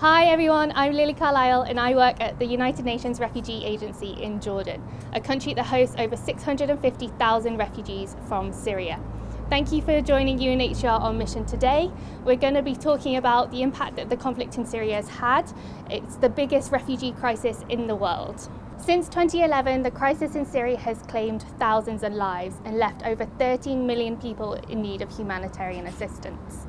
Hi everyone, I'm Lilly Carlisle and I work at the United Nations Refugee Agency in Jordan, a country that hosts over 650,000 refugees from Syria. Thank you for joining UNHCR on mission today. We're going to be talking about the impact that the conflict in Syria has had. It's the biggest refugee crisis in the world. Since 2011, the crisis in Syria has claimed thousands of lives and left over 13 million people in need of humanitarian assistance.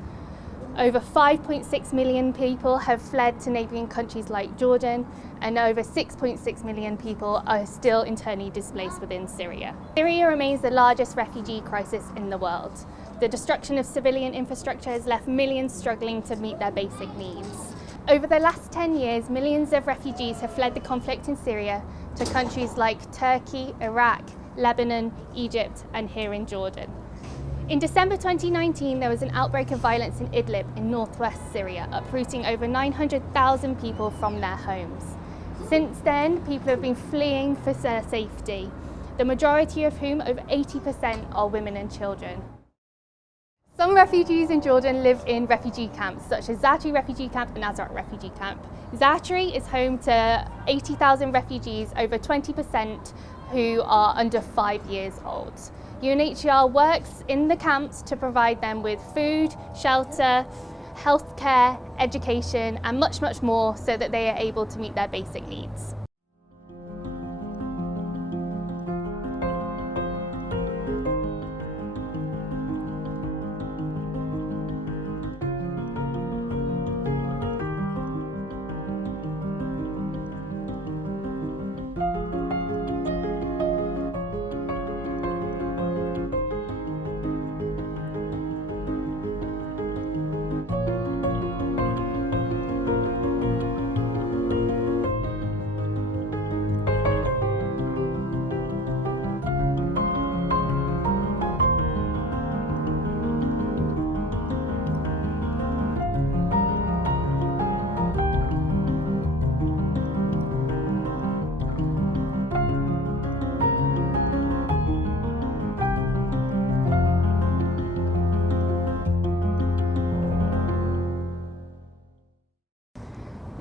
Over 5.6 million people have fled to neighbouring countries like Jordan, and over 6.6 million people are still internally displaced within Syria. Syria remains the largest refugee crisis in the world. The destruction of civilian infrastructure has left millions struggling to meet their basic needs. Over the last 10 years, millions of refugees have fled the conflict in Syria to countries like Turkey, Iraq, Lebanon, Egypt, and here in Jordan. In December 2019, there was an outbreak of violence in Idlib in northwest Syria, uprooting over 900,000 people from their homes. Since then, people have been fleeing for their safety, the majority of whom, over 80%, are women and children. Some refugees in Jordan live in refugee camps, such as Zatari refugee camp and Azraq refugee camp. Zatari is home to 80,000 refugees, over 20% who are under 5 years old. UNHCR works in the camps to provide them with food, shelter, healthcare, education, and much, much more so that they are able to meet their basic needs.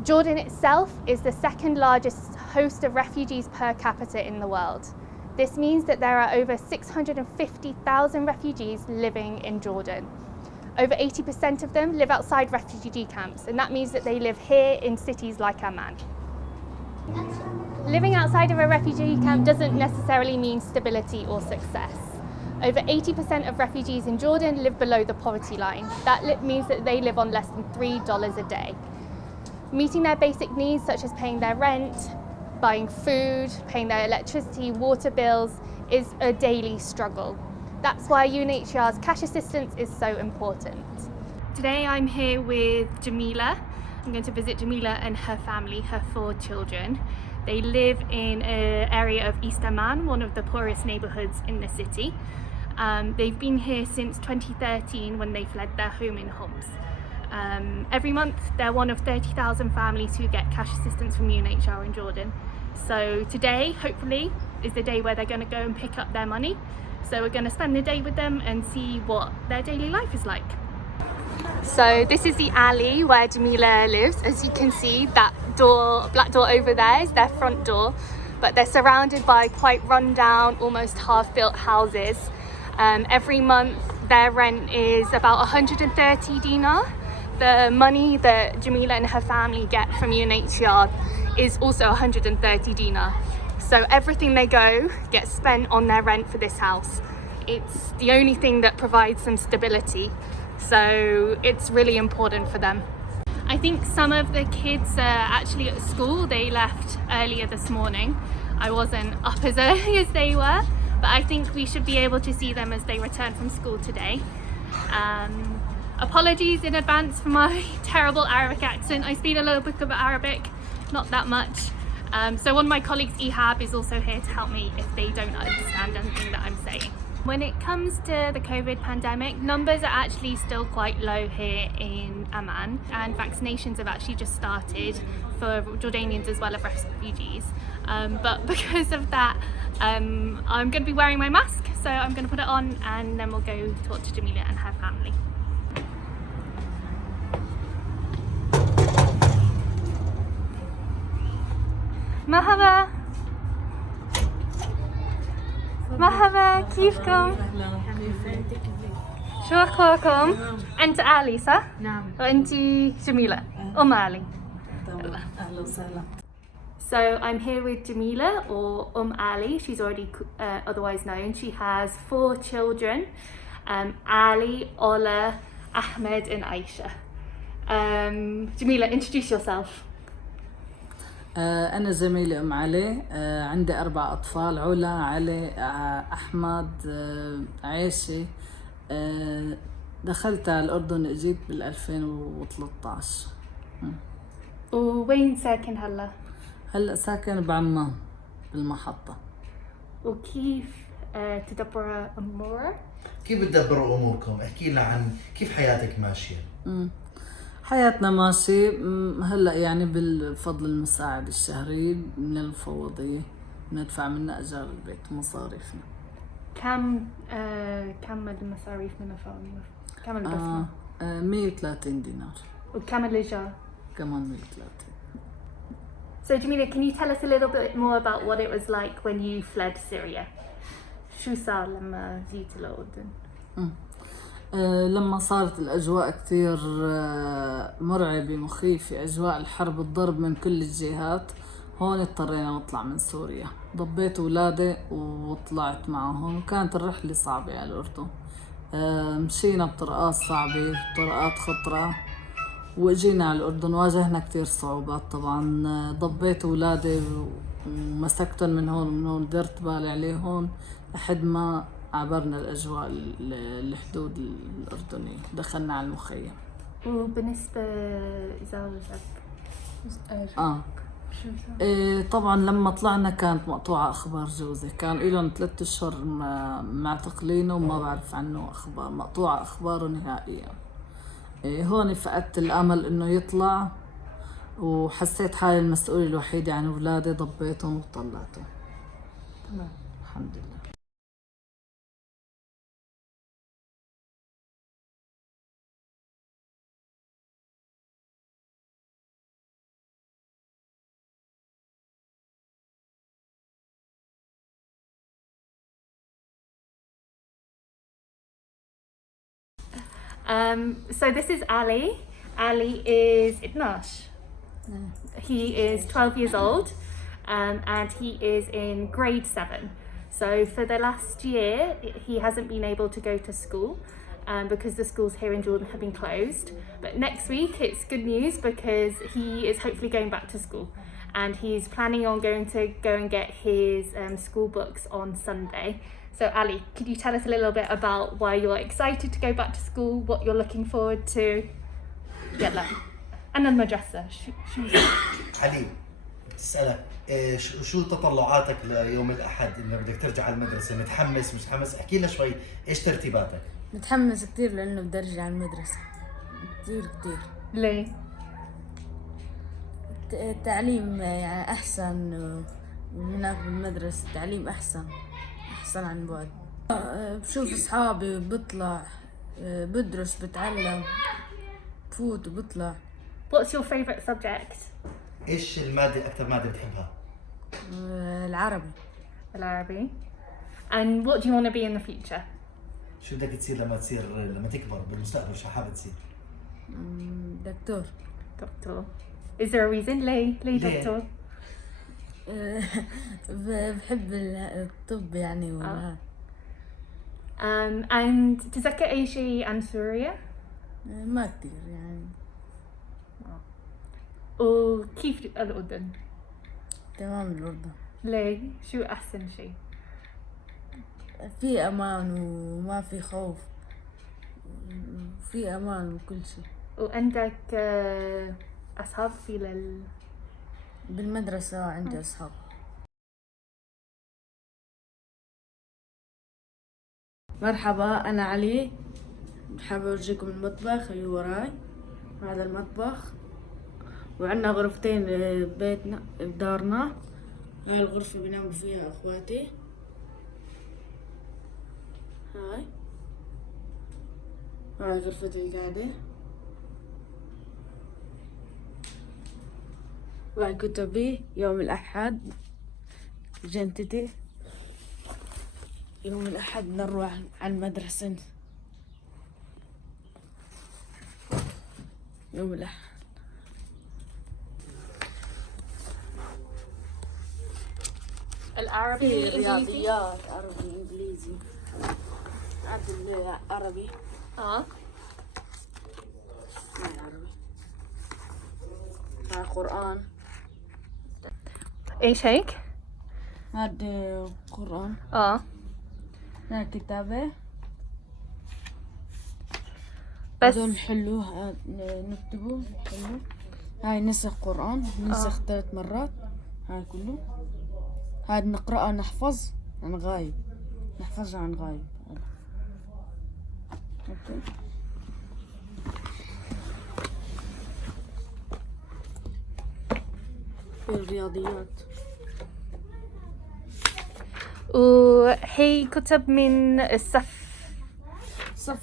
Jordan itself is the second largest host of refugees per capita in the world. This means that there are over 650,000 refugees living in Jordan. Over 80% of them live outside refugee camps, and that means that they live here in cities like Amman. Living outside of a refugee camp doesn't necessarily mean stability or success. Over 80% of refugees in Jordan live below the poverty line. That means that they live on less than $3 a day. Meeting their basic needs, such as paying their rent, buying food, paying their electricity, water bills, is a daily struggle. That's why UNHCR's cash assistance is so important. Today I'm here with Jameela. I'm going to visit Jameela and her family, her 4 children. They live in an area of East Amman, one of the poorest neighbourhoods in the city. They've been here since 2013 when they fled their home in Homs. Every month they're one of 30,000 families who get cash assistance from UNHCR in Jordan. So today, hopefully, is the day where they're going to go and pick up their money. So we're going to spend the day with them and see what their daily life is like. So this is the alley where Jameela lives. As you can see, that door, black door over there, is their front door, but they're surrounded by quite run-down, almost half-built houses. Every month their rent is about 130 dinar. The money that Jameela and her family get from UNHCR is also 130 dinar. So everything they go gets spent on their rent for this house. It's the only thing that provides some stability. So it's really important for them. I think some of the kids are actually at school. They left earlier this morning. I wasn't up as early as they were, but I think we should be able to see them as they return from school today. Apologies in advance for my terrible Arabic accent. I speak a little bit of Arabic, not that much. So one of my colleagues, Ihab, is also here to help me if they don't understand anything that I'm saying. When it comes to the COVID pandemic, numbers are actually still quite low here in Amman, and vaccinations have actually just started for Jordanians as well as refugees. But because of that, I'm going to be wearing my mask, so I'm going to put it on and then we'll go talk to Jameela and her family. مرحبا مرحبا كيفكم؟ شو أخباركم؟ أنت علي صح؟ نعم. وأنت جميلة علي. أهلا وسهلا. So I'm here with Jameela or Ali. She's already otherwise known. She has 4 children, Ali, Ola, Ahmed and Aisha. Jameela, introduce yourself. أنا جميلة أم علي. عندي 4 أطفال: علا، علي، أحمد، عيشة. دخلت على الأردن، إجيت بال2013. وين ساكن هلأ ساكن بعمان بالمحطة. وكيف تدبر أمورك؟ كيف بتدبروا اموركم؟ احكي لنا عن كيف حياتك ماشيه. حياتنا ماشي. هلأ يعني بالفضل المساعد الشهري من المفوضية، ندفع منها إيجار البيت ومصاريفنا. كم المصاريف من الفوضى؟ كم البصمة؟ 130 دينار. وكم الإيجار؟ كمان 130. So Jameela, can you tell us a little bit more about what it was like when you fled Syria? شو صار لما جيت الأردن؟ لما صارت الأجواء كتير مرعبة مخيفة، أجواء الحرب، الضرب من كل الجهات، هون اضطرينا نطلع من سوريا. ضبيت أولادي وطلعت معهم، وكانت الرحلة صعبة على الأردن. مشينا بطرقات صعبة، طرقات خطرة، واجينا على الأردن واجهنا كتير صعوبات. طبعا ضبيت أولادي ومسكتهم من هون ومن هون، درت بالي عليهم لحد ما عبرنا الأجواء الحدود الأردنية، دخلنا على المخيم. وبالنسبة زوجك؟ طبعا لما طلعنا كانت مقطوعة أخبار جوزي، كان إلهم 3 أشهر معتقلينه وما بعرف عنه أخبار، مقطوعة أخباره نهائيا. هون فقدت الأمل إنه يطلع، وحسيت حالي المسؤولة الوحيدة عن أولادي، ضبيتهم وطلعتهم. تمام. الحمد لله. So this is Ali. Ali is 12. He is 12 years old, and he is in grade 7. So for the last year, he hasn't been able to go to school because the schools here in Jordan have been closed. But next week, it's good news because he is hopefully going back to school. And he's planning on going to go and get his school books on Sunday. So Ali, could you tell us a little bit about why you're excited to go back to school, what you're looking forward to? يلا. أنا المدرسة شو علي بتسألك شو تطلعاتك ليوم الأحد إنه بدك ترجع على المدرسة؟ متحمس مش متحمس؟ احكي لنا شوي إيش ترتيباتك؟ متحمس كتير لأنه بدي أرجع على المدرسة كتير. ليه؟ التعليم يعني أحسن هناك بالمدرسة، التعليم أحسن عن بعد. بشوف أصحابي، بطلع، بدرس، بتعلم، بفوت وبطلع. What's your favourite subject? إيش المادة أكثر مادة بتحبها؟ العربي. And what do you want to be in the future? شو بدك تصير لما تكبر بالمستقبل؟ شو حابب تصير؟ دكتور. Is there a reason? ليه دكتور؟ بحب الطب يعني. And تتذكر أي شيء عن سوريا؟ ما كتير يعني. وكيف الأردن؟ تمام الأردن. ليه؟ شو أحسن شيء؟ في أمان وما في خوف، في أمان وكل شيء. وعندك أصحاب بالمدرسة عندي أصحاب. مرحبا، أنا علي، حابة أورجيكم المطبخ اللي وراي. هذا المطبخ، وعندنا غرفتين ببيتنا بدارنا. هاي الغرفة بنام فيها أخواتي. هاي غرفة القعدة. وكتبي يوم الأحد جنتتي يوم الأحد نروح على المدرسة يوم الأحد العربي رياضيات عربي إنجليزي عربي اه عربي قرآن ايش هيك؟ هذا قرآن اه هذا كتابة بس هذول نحلوه نكتبوه نحلوه هاي نسخ قرآن نسخ 3 مرات هاي كله هذا نقرأه نحفظ عن غايب نحفظه عن غايب أوكي. في الرياضيات وهي كتب من الصف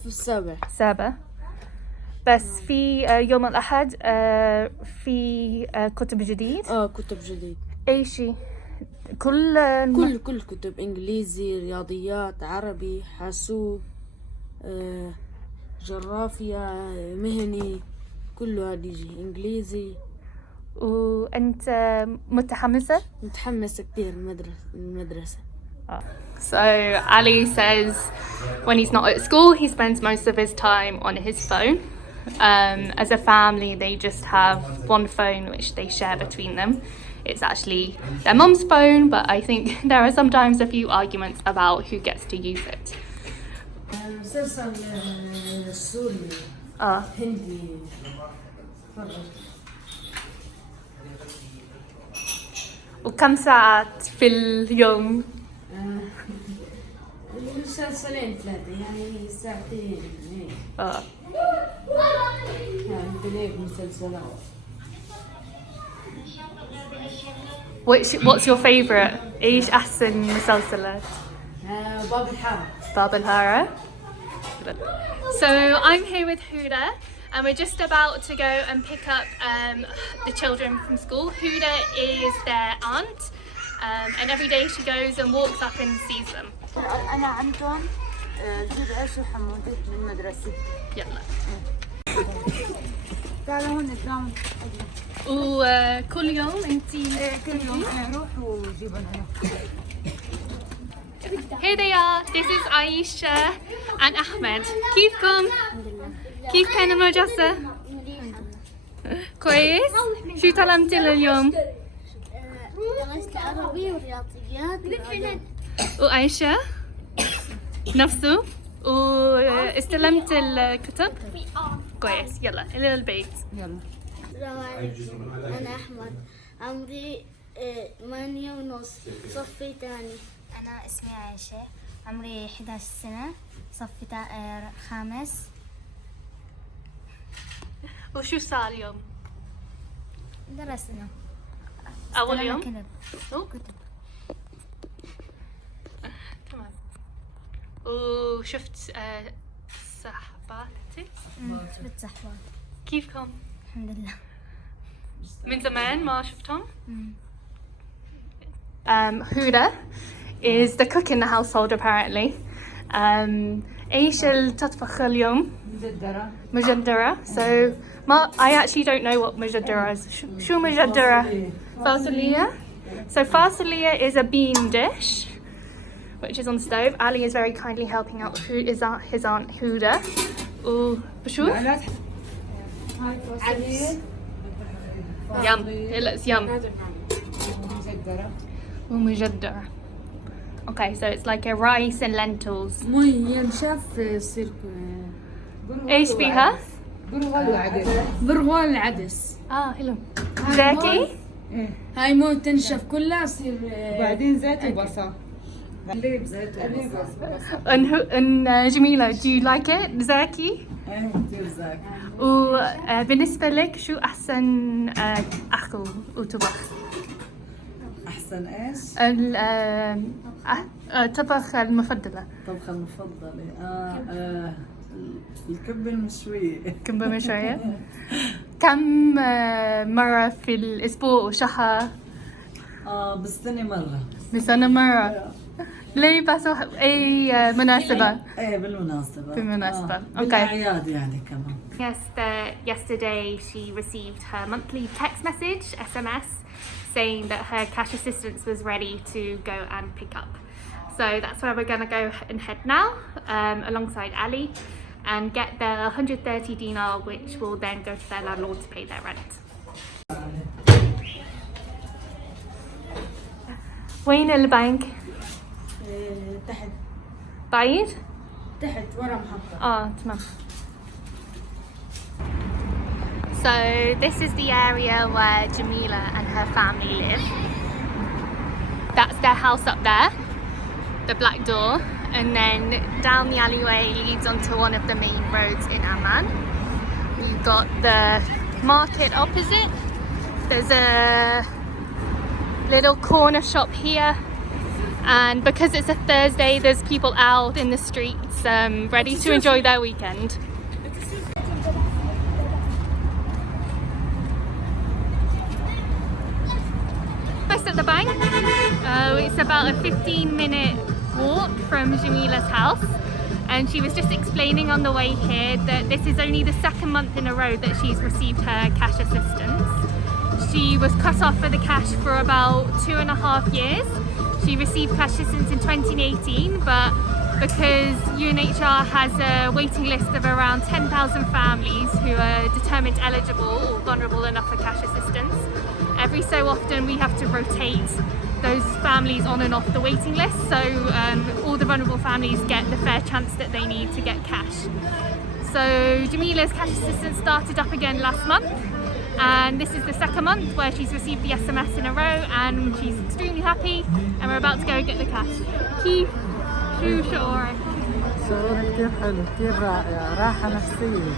السابع السابع بس في يوم الأحد في كتب جديد كتب جديد أي شيء كل كتب إنجليزي رياضيات عربي حاسوب جغرافيا مهني كله هذا يجي إنجليزي وأنت متحمسة؟ متحمس كتير المدرسة. So Ali says when he's not at school he spends most of his time on his phone. As a family they just have one phone which they share between them. It's actually their mum's phone, but I think there are sometimes a few arguments about who gets to use it. مسلسل سوري هندي وكم ساعات في اليوم؟ مسلسلين 3 يعني ساعتين يعني بليل مسلسلات. What's your favourite? إيش أحسن مسلسلات؟ باب الحارة. باب الحارة. So I'm here with Huda and we're just about to go and pick up the children from school. Huda is their aunt and every day she goes and walks up and sees them. أنا عنتون جود عيش وحمودت من مدرستي. يلا. تعالوا هون قدام. وكل يوم أنتي كل يوم أروح وجيبهم هنا. Here they are. This is Aisha and Ahmed. كيفكم؟ كيف كان المدرسة؟ كويس؟ شو تعلمتي اليوم؟ درست عربي ورياضيات وعائشة نفسه واستلمت الكتب؟ كويس يلا إلى البيت. يلا. السلام عليكم أنا أحمد عمري 8.5 صفي ثاني. أنا اسمي عائشة عمري 11 سنة صف 5. وشو صار اليوم؟ درسنا أول يوم؟ كتب. تمام. وشفت صحباتك؟ شفت صحبات كيفكم؟ الحمد لله. من زمان ما شفتهم؟ Huda is the cook in the household apparently. إيش التطبخ اليوم؟ مجدرة. So I actually don't know what مجدرة is. شو مجدرة؟ فاصوليا. So فاصوليا is a bean dish which is on the stove. Ali is very kindly helping out his aunt Huda. وبشوف yum. It looks yum. ومجدرة. Okay, so it's like a rice and lentils. مي ينشف يصير إيش فيها؟ برغوان العدس. حلو. زاكي؟ هاي مو تنشف كلها يصير بعدين زيت وبصل. قليب زيت وبصل. And Jameela, do you like it? زاكي؟ ايه كثير زاكي. وبالنسبة لك شو أحسن أكل وطبخ؟ أحسن إيش؟ الطبخ المفضلة. الطبخة المفضلة الكبة المشوية. كبة مشوية. كم مرة في الأسبوع وشهر؟ بالسنة مرة. بسنة مرة. ليه بس أي مناسبة؟ ايه بالمناسبة. بالمناسبة. Okay. بالأعياد يعني كمان. Yes, yesterday she received her monthly text message, SMS, saying that her cash assistance was ready to go and pick up. So that's where we're going to go and head now, alongside Ali, and get their 130 dinar, which will then go to their landlord to pay their rent. وين البنك؟ تحت بعيد؟ تحت ورا محطة. تمام. So this is the area where Jameela and her family live. That's their house up there, the black door, and then down the alleyway leads onto one of the main roads in Amman. We've got the market opposite. There's a little corner shop here, and because it's a Thursday, there's people out in the streets ready to enjoy their weekend. At the bank, it's about a 15-minute walk from Jameela's house, and she was just explaining on the way here that this is only the second month in a row that she's received her cash assistance. She was cut off for the cash for about 2.5 years. She received cash assistance in 2018, but because UNHCR has a waiting list of around 10,000 families who are determined eligible or vulnerable enough for cash assistance, every so often we have to rotate those families on and off the waiting list, so all the vulnerable families get the fair chance that they need to get cash. So Jameela's cash assistance started up again last month, and this is the second month where she's received the SMS in a row, and she's extremely happy, and we're about to go get the cash. كيف شو شعورك؟ شعور كتير حلو، كتير رائع، راحة نفسية،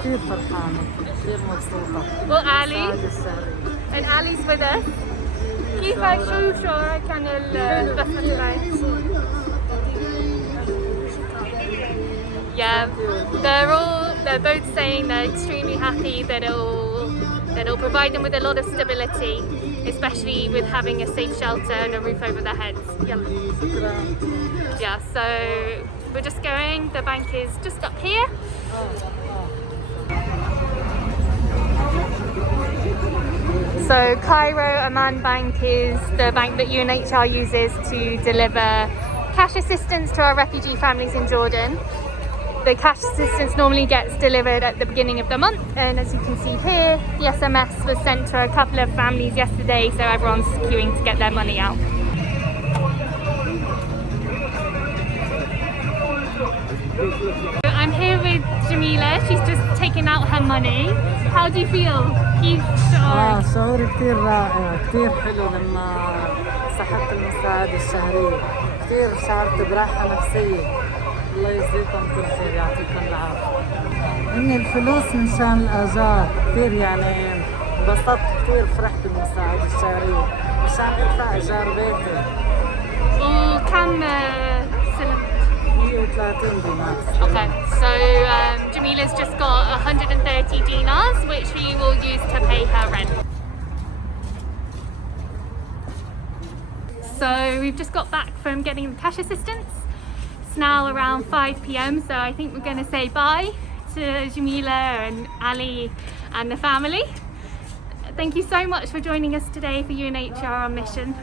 كتير فرحانة، كتير مبسوطة. Well, Ali, سعادة الشهرية. and Ali's with us. كيف شو شعورك عن الرسمة تبعي؟ Yeah, they're both saying they're extremely happy that it'll provide them with a lot of stability, especially with having a safe shelter and a roof over their heads. Yeah, so we're just going. The bank is just up here. So Cairo Amman Bank is the bank that UNHCR uses to deliver cash assistance to our refugee families in Jordan. The cash assistance normally gets delivered at the beginning of the month, and as you can see here, the SMS was sent to a couple of families yesterday, so everyone's queuing to get their money out. I'm here with Jameela. She's just taken out her money. How do you feel? شعور كتير رائع، كتير حلو لما سحبت المساعدة الشهرية، كتير شعرت براحة نفسية. الله يجزيكم كل خير، يعطيكم العافية. إن الفلوس مشان الآجار، كتير يعني انبسطت، كتير فرحت بالمساعدة الشهرية مشان أدفع إيجار بيتي. وكم سلمت؟ 130 دينار. Okay, so Jameela's just got 130 dinars, which she will use to pay her rent. So we've just got back from getting the cash assistance. It's now around 5 p.m, so I think we're going to say bye to Jameela and Ali and the family. Thank you so much for joining us today for UNHCR on mission.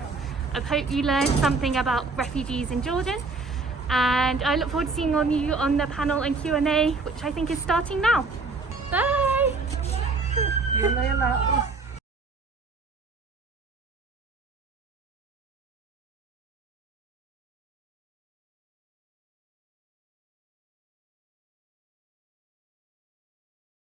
I hope you learned something about refugees in Jordan, and I look forward to seeing you on the panel and Q&A, which I think is starting now.